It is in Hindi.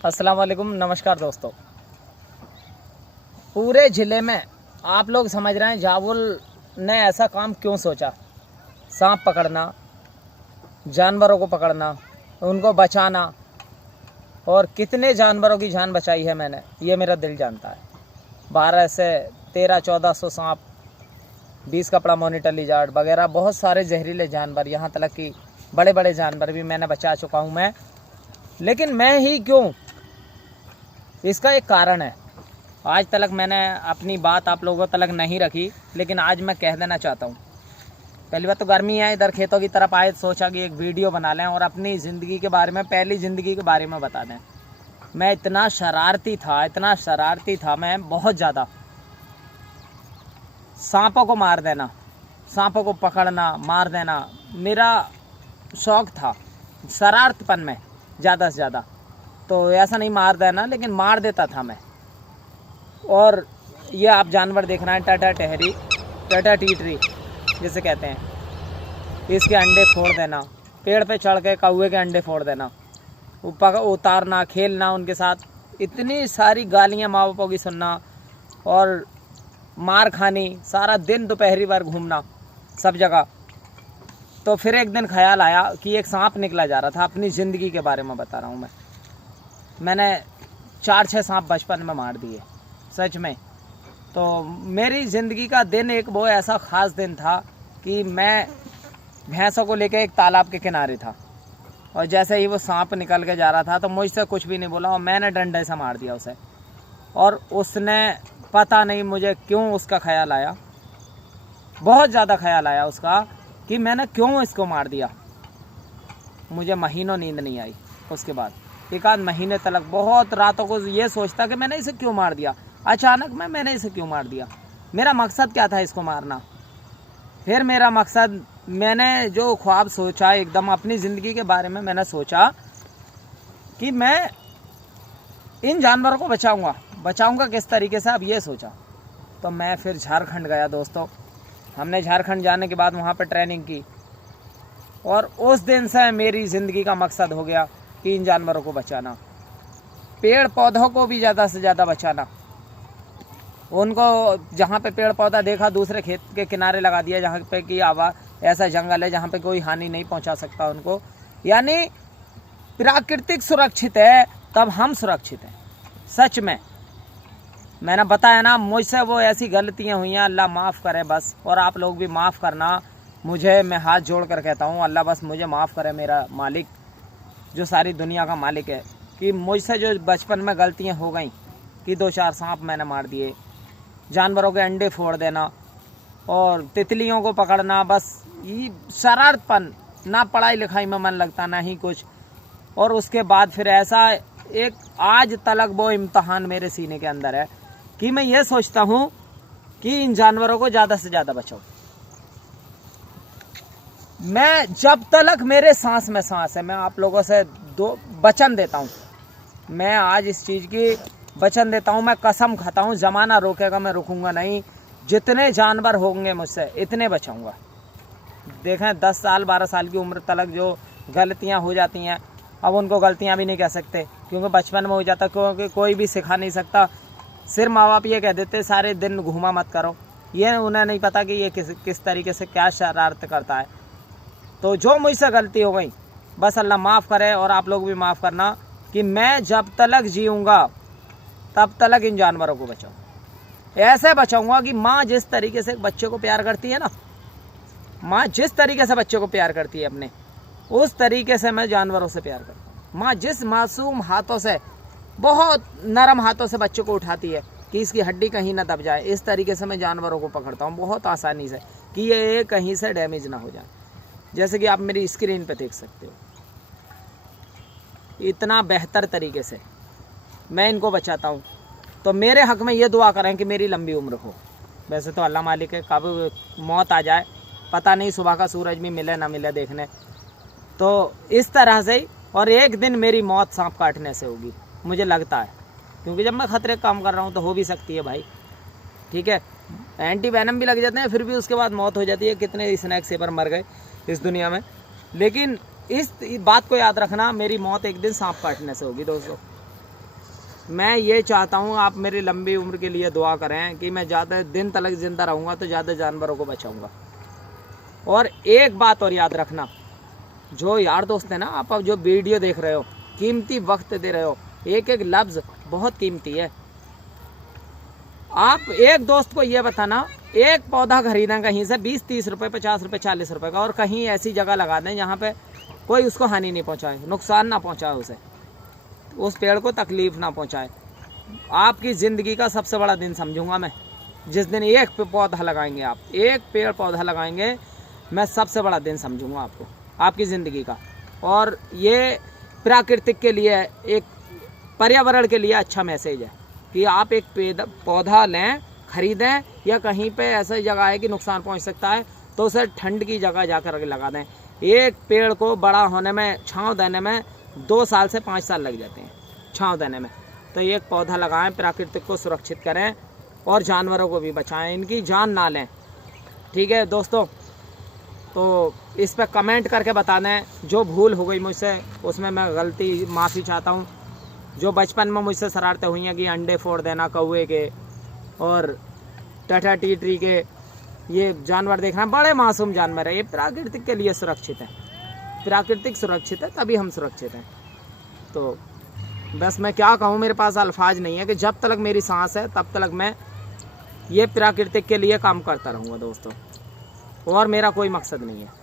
अस्सलाम वालेकुम, नमस्कार दोस्तों। पूरे ज़िले में आप लोग समझ रहे हैं जावुल ने ऐसा काम क्यों सोचा। सांप पकड़ना, जानवरों को पकड़ना, उनको बचाना, और कितने जानवरों की जान बचाई है मैंने, ये मेरा दिल जानता है। 12 से 13-1400 सांप, 20 कपड़ा मॉनिटर लिजार्ड वगैरह बहुत सारे जहरीले जानवर, यहाँ तक कि बड़े बड़े जानवर भी मैंने बचा चुका हूँ मैं। लेकिन मैं ही क्यों, इसका एक कारण है। आज तक मैंने अपनी बात आप लोगों तक नहीं रखी, लेकिन आज मैं कह देना चाहता हूँ। पहली बात तो गर्मी है, इधर खेतों की तरफ आए, सोचा कि एक वीडियो बना लें और अपनी ज़िंदगी के बारे में, पहली ज़िंदगी के बारे में बता दें। मैं इतना शरारती था मैं, बहुत ज़्यादा। सांपों को मार देना, सांपों को पकड़ना, मार देना मेरा शौक़ था, शरारतपन में ज़्यादा से ज़्यादा। तो ऐसा नहीं मार देना, लेकिन मार देता था मैं। और ये आप जानवर देख रहे हैं, टाटा टहरी, टाटा टीटरी जिसे कहते हैं, इसके अंडे फोड़ देना, पेड़ पे चढ़ के कौवे के अंडे फोड़ देना, उतारना, खेलना उनके साथ, इतनी सारी गालियाँ माँ बापों की सुनना और मार खानी, सारा दिन दोपहरी बार घूमना सब जगह। तो फिर एक दिन ख्याल आया कि एक सांप निकला जा रहा था, अपनी ज़िंदगी के बारे में बता रहा हूँ मैंने 4-6 सांप बचपन में मार दिए, सच में। तो मेरी ज़िंदगी का दिन एक वो ऐसा ख़ास दिन था कि मैं भैंसों को लेकर एक तालाब के किनारे था, और जैसे ही वो सांप निकल के जा रहा था तो मुझसे कुछ भी नहीं बोला, और मैंने डंडे से मार दिया उसे। और उसने, पता नहीं मुझे क्यों उसका ख्याल आया, बहुत ज़्यादा ख्याल आया उसका कि मैंने क्यों इसको मार दिया। मुझे महीनों नींद नहीं आई उसके बाद, एक आध महीने तक बहुत रातों को ये सोचता कि मैंने इसे क्यों मार दिया, अचानक मैंने इसे क्यों मार दिया, मेरा मकसद क्या था इसको मारना। फिर मेरा मकसद, मैंने जो ख्वाब सोचा एकदम अपनी ज़िंदगी के बारे में, मैंने सोचा कि मैं इन जानवरों को बचाऊंगा किस तरीके से, अब ये सोचा। तो मैं फिर झारखंड गया दोस्तों। हमने झारखंड जाने के बाद वहाँ पर ट्रेनिंग की, और उस दिन से मेरी ज़िंदगी का मकसद हो गया कि इन जानवरों को बचाना, पेड़ पौधों को भी ज़्यादा से ज़्यादा बचाना। उनको जहाँ पे पेड़ पौधा देखा दूसरे खेत के किनारे लगा दिया, जहाँ पे कि आवाज़ ऐसा जंगल है जहाँ पे कोई हानि नहीं पहुँचा सकता उनको। यानी प्राकृतिक सुरक्षित है तब हम सुरक्षित हैं। सच में मैंने बताया ना, मुझसे वो ऐसी गलतियाँ हुई हैं, अल्लाह माफ़ करे बस। और आप लोग भी माफ़ करना मुझे, मैं हाथ जोड़ कर कहता हूँ, अल्लाह बस मुझे माफ़ करे, मेरा मालिक जो सारी दुनिया का मालिक है, कि मुझसे जो बचपन में गलतियाँ हो गई कि 2-4 सांप मैंने मार दिए, जानवरों के अंडे फोड़ देना और तितलियों को पकड़ना, बस ये शरारतपन, ना पढ़ाई लिखाई में मन लगता ना ही कुछ। और उसके बाद फिर ऐसा एक आज तलक वो इम्तहान मेरे सीने के अंदर है कि मैं ये सोचता हूँ कि इन जानवरों को ज़्यादा से ज़्यादा बचाओ। मैं जब तलक मेरे सांस में सांस है, मैं आप लोगों से वचन देता हूँ, मैं आज इस चीज़ की वचन देता हूँ, मैं कसम खाता हूँ, ज़माना रोकेगा, मैं रुकूंगा नहीं। जितने जानवर होंगे मुझसे इतने बचाऊंगा। देखें 10 साल 12 साल की उम्र तलक जो गलतियाँ हो जाती हैं, अब उनको गलतियाँ भी नहीं कह सकते क्योंकि बचपन में हो जाता, क्योंकि कोई भी सिखा नहीं सकता। सिर्फ माँ बाप ये कह देते सारे दिन घूमा मत करो, ये उन्हें नहीं पता कि ये किस तरीके से क्या शरारत करता है। तो जो मुझसे गलती हो गई बस अल्लाह माफ़ करे, और आप लोग भी माफ़ करना, कि मैं जब तलक जीऊँगा तब तलक इन जानवरों को बचाऊँ। ऐसे बचाऊँगा कि माँ जिस तरीके से बच्चे को प्यार करती है ना, माँ जिस तरीके से बच्चे को प्यार करती है अपने, उस तरीके से मैं जानवरों से प्यार करता हूँ। माँ जिस मासूम हाथों से, बहुत नरम हाथों से बच्चे को उठाती है कि इसकी हड्डी कहीं ना दब जाए, इस तरीके से मैं जानवरों को पकड़ता हूँ बहुत आसानी से, कि ये कहीं से डैमेज ना हो जाए। जैसे कि आप मेरी स्क्रीन पे देख सकते हो, इतना बेहतर तरीके से मैं इनको बचाता हूँ। तो मेरे हक़ में ये दुआ करें कि मेरी लंबी उम्र हो। वैसे तो अल्लाह मालिक है, कब मौत आ जाए पता नहीं, सुबह का सूरज भी मिले ना मिले देखने। तो इस तरह से ही, और एक दिन मेरी मौत सांप काटने से होगी मुझे लगता है, क्योंकि जब मैं ख़तरे का काम कर रहा हूँ तो हो भी सकती है भाई, ठीक है। एंटी वैनम भी लग जाते हैं, फिर भी उसके बाद मौत हो जाती है। कितने स्नैक सेवर मर गए इस दुनिया में। लेकिन इस बात को याद रखना, मेरी मौत एक दिन सांप काटने से होगी दोस्तों। मैं ये चाहता हूँ आप मेरी लंबी उम्र के लिए दुआ करें कि मैं ज़्यादा दिन तक ज़िंदा रहूँगा तो ज़्यादा जानवरों को बचाऊँगा। और एक बात और याद रखना, जो यार दोस्त है ना, आप अब जो वीडियो देख रहे हो, कीमती वक्त दे रहे हो, एक एक लफ्ज़ बहुत कीमती है। आप एक दोस्त को ये बताना, एक पौधा खरीदें कहीं से 20-30 रुपये, 50 रुपये, 40 रुपये का, और कहीं ऐसी जगह लगा दें जहाँ पे कोई उसको हानि नहीं पहुँचाए, नुकसान ना पहुँचाए, उसे उस पेड़ को तकलीफ़ ना पहुँचाए। आपकी ज़िंदगी का सबसे बड़ा दिन समझूंगा मैं जिस दिन एक पौधा लगाएंगे, आप एक पेड़ पौधा लगाएंगे, मैं सबसे बड़ा दिन समझूंगा आपको, आपकी ज़िंदगी का। और ये प्राकृतिक के लिए, एक पर्यावरण के लिए अच्छा मैसेज है कि आप एक पौधा लें, खरीदें, या कहीं पे ऐसी जगह है कि नुकसान पहुंच सकता है तो उसे ठंड की जगह जाकर लगा दें। एक पेड़ को बड़ा होने में, छांव देने में 2 साल से 5 साल लग जाते हैं, छांव देने में। तो एक पौधा लगाएं, प्रकृति को सुरक्षित करें और जानवरों को भी बचाएं, इनकी जान ना लें। ठीक है दोस्तों, तो इस पर कमेंट करके बता दें, जो भूल हो गई मुझसे उसमें मैं गलती माफ़ी चाहता हूँ। जो बचपन में मुझसे शरारतें हुई हैं कि अंडे फोड़ देना कौवे के और टटा टीटरी के, ये जानवर देखना, बड़े मासूम जानवर है, ये प्राकृतिक के लिए सुरक्षित है, प्राकृतिक सुरक्षित है, तभी हम सुरक्षित हैं। तो बस मैं क्या कहूँ, मेरे पास अल्फाज नहीं है कि जब तक मेरी सांस है तब तक मैं ये प्राकृतिक के लिए काम करता रहूँगा दोस्तों, और मेरा कोई मकसद नहीं है।